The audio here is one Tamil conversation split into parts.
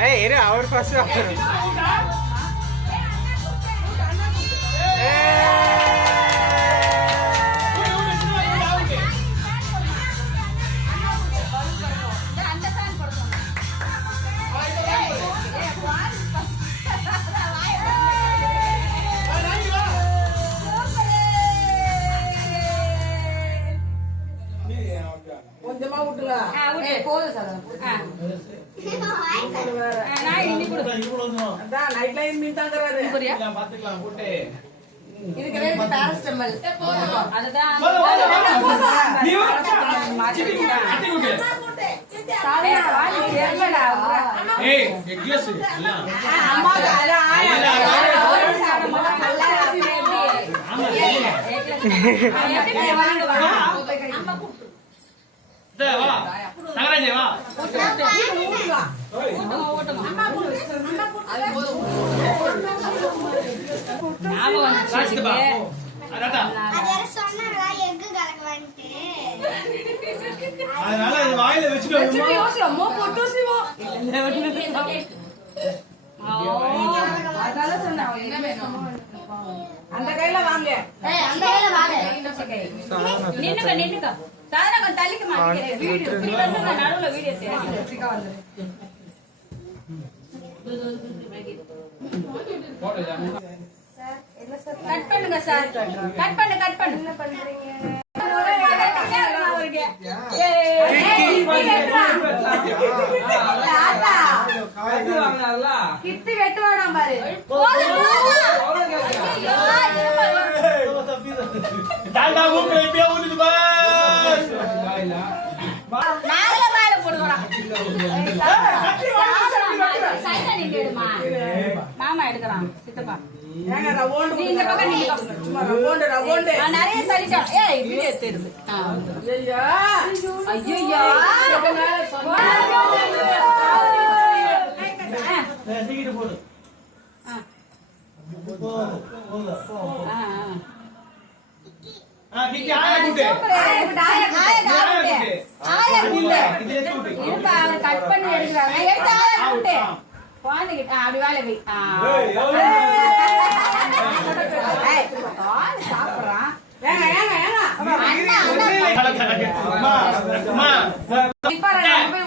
ஏய் இரு அவர் ஃபர்ஸ்ட் கொஞ்சமா விட்டுல போதும் சார் நைட்ல மீன் தாங்கறாரு பாத்துக்கலாம் போட்டு இதுக்கு வேற பேராசிட்டமல் அதுதான் ஏய் எக்லஸ் இல்ல அம்மா வா நகராஜே வா அதனால வாயில வச்சுட்டு அந்த கையில வாங்க நின்னுக்க சாதனை கொஞ்சம் தள்ளிக்க மாட்டேங்கிறேன் வீடியோ நடுவுல வீடியோ கட் பண்ணுங்க சார் கட் பண்ணு என்ன பண்றீங்க கிட்டு வெட்டுவானா பாரு டாடா மூக்கு இப்பே ஊதுது நாங்கள வாயில போடுறோம் மாமா எடுக்கலாம் சித்தப்பா ஏங்க ரவுண்ட் நீங்க பக்கம் நீங்க சும்மா ரவுண்ட் நிறைய சரிச்சா ஏய் வீடியோ எடுத்து ஐயா ஐயோ டிக்கெட் போடு கிட்டி ஆயா குட்டே கட் பண்ணி எடுக்கிறாங்க எடுத்து ஆயா குட்டே குழந்தைகிட்ட அப்படி வேலை போய் சாப்பிடுறான்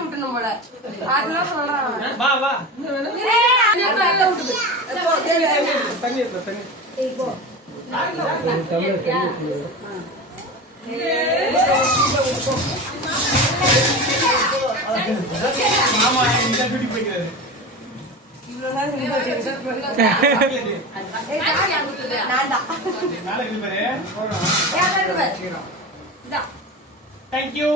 விட்டணும் போல அதெல்லாம் சொல்றான் ஆமா இந்த பிடி போய்க்கிறாரு Thank you.